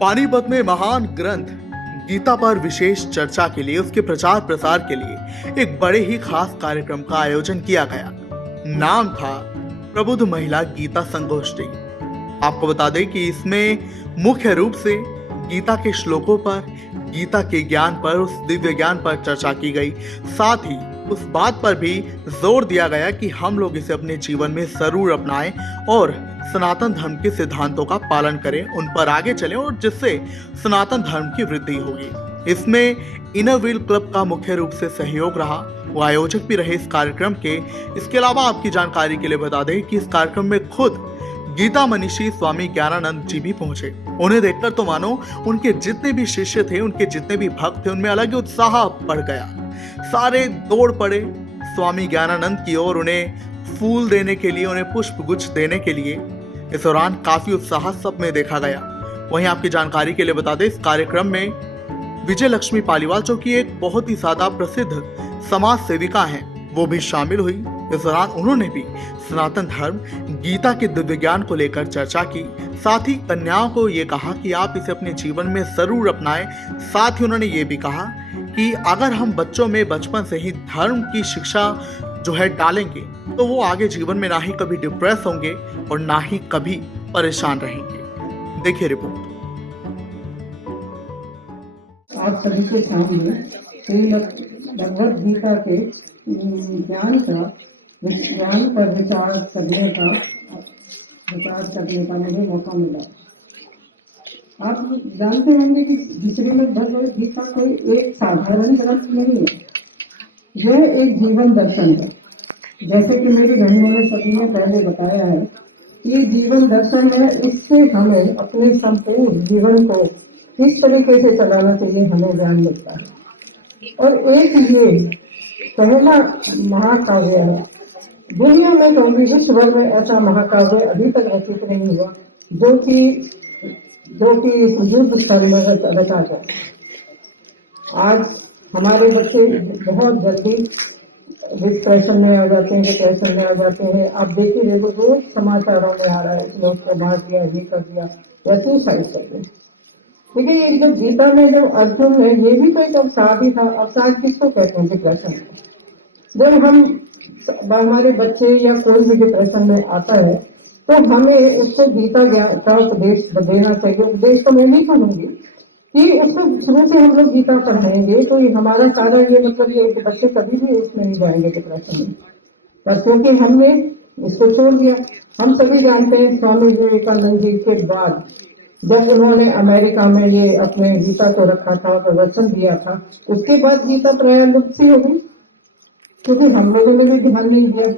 पानीपत में महान ग्रंथ गीता पर विशेष चर्चा के लिए उसके प्रचार प्रसार के लिए एक बड़े ही खास कार्यक्रम का आयोजन किया गया। नाम था प्रबुद्ध महिला गीता संगोष्ठी। आपको बता दें कि इसमें मुख्य रूप से गीता के श्लोकों पर, गीता के ज्ञान पर, उस दिव्य ज्ञान पर चर्चा की गई। साथ ही उस बात पर भी जोर दिया गया कि हम लोग इसे अपने जीवन में जरूर अपनाएं और सनातन धर्म के सिद्धांतों का पालन करें, उन पर आगे चलें और जिससे सनातन धर्म की वृद्धि होगी। इसमें इनर व्हील क्लब का मुख्य रूप से सहयोग रहा, वो आयोजक भी रहे इस कार्यक्रम के। इसके अलावा आपकी जानकारी के लिए बता दें कि इस कार्यक्रम में खुद गीता मनीषी स्वामी ज्ञानानंद जी भी पहुंचे। उन्हें देखकर तो मानो उनके जितने भी शिष्य थे, उनके जितने भी भक्त थे, उनमें अलग ही उत्साह बढ़ गया। सारे दौड़ पड़े स्वामी ज्ञानानंद की ओर, उन्हें फूल देने के लिए, उन्हें पुष्प गुच्छ देने के लिए। इस दौरान काफी उत्साह सब में देखा गया। वहीं आपकी जानकारी के लिए बता दें, इस कार्यक्रम में विजय लक्ष्मी पालीवाल, जो कि एक बहुत ही ज्यादा प्रसिद्ध समाज सेविका हैं, वो भी शामिल हुई। इस दौरान उन्होंने भी सनातन धर्म गीता के दिव्य ज्ञान को लेकर चर्चा की। साथ ही कन्याओं को ये कहा कि आप इसे अपने जीवन में जरूर अपनाएं। साथ ही उन्होंने ये भी कहा कि अगर हम बच्चों में बचपन से ही धर्म की शिक्षा जो है डालेंगे, तो वो आगे जीवन में ना ही कभी डिप्रेस होंगे और ना ही कभी परेशान रहेंगे। देखिए रिपोर्ट। आप सभी के सामने भगवद गीता के ज्ञान पर विचार करने का मुझे मौका मिला। आप जानते होंगे कि श्रीमद् भगवद गीता कोई एक साधारण ग्रंथ नहीं है, यह एक जीवन दर्शन है। जैसे कि मेरी बहनों ने सभी ने पहले बताया है, ये जीवन दर्शन है। इससे हमें अपने संपूर्ण जीवन को किस तरीके से चलाना चाहिए हमें ज्ञान मिलता है। और एक ये पहला महाकाव्य है दुनिया में, तो विश्व भर में ऐसा महाकाव्य अभी तक रचित नहीं हुआ जो कि युद्ध स्थल में रचा जाए। आज हमारे बच्चे बहुत जल्दी डिप्रेशन में आ जाते हैं, डिप्रेशन में आ जाते हैं। आप देखिए, देखो रोज समाचारों में आ रहा है कि लोग को मार दिया, ये कर दिया या सुसाइड कर दिया। ठीक है, ये जो गीता में जो अर्जुन है, ये भी तो एक अवसाद ही था। अवसाद किसको कहते हैं? डिप्रेशन। जब हमारे बच्चे या कोई भी डिप्रेशन में आता है तो हमें उसको गीता का उपदेश देना चाहिए। उपदेश तो मैं नहीं कहूंगी कि उसको शुरू से हम लोग गीता पढ़ाएंगे तो ये हमारा सारा ये मतलब ये कि बच्चे कभी भी उसमें नहीं जाएंगे डिप्रेशन में, बस क्योंकि हमने इसको छोड़ दिया। हम सभी जानते हैं स्वामी विवेकानंद जी के बाद जब उन्होंने अमेरिका में ये अपने गीता को रखा था, प्रवचन दिया था, उसके बाद गीता प्राय लुप्त सी हो गई, क्योंकि हम लोगों ने भी ध्यान नहीं दिया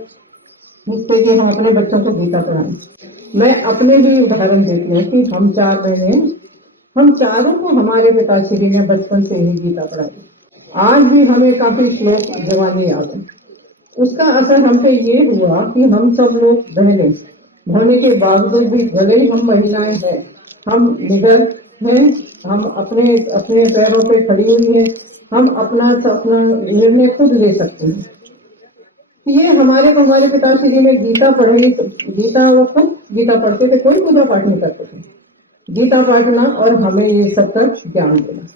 जिससे कि हम अपने बच्चों को गीता पढ़ाएं। मैं अपने भी उदाहरण देती हूँ कि हम चारों को हमारे पिताश्री ने बचपन से ही गीता पढ़ाई। आज भी हमें काफी श्लोक जवानी याद है। उसका असर हम पे ये हुआ कि हम सब लोग बहने होने के बावजूद भी, भले ही हम महिलाएं हैं, हम निडर हैं, हम अपने पैरों पे खड़ी हुई हैं, हम अपना निर्णय खुद ले सकते हैं। ये हमारे पिताश्री ने गीता पढ़ी, गीता वो खुद गीता पढ़ते थे, कोई पूजा पाठ नहीं करते थे। गीता पढ़ना और हमें ये सब का ज्ञान देना।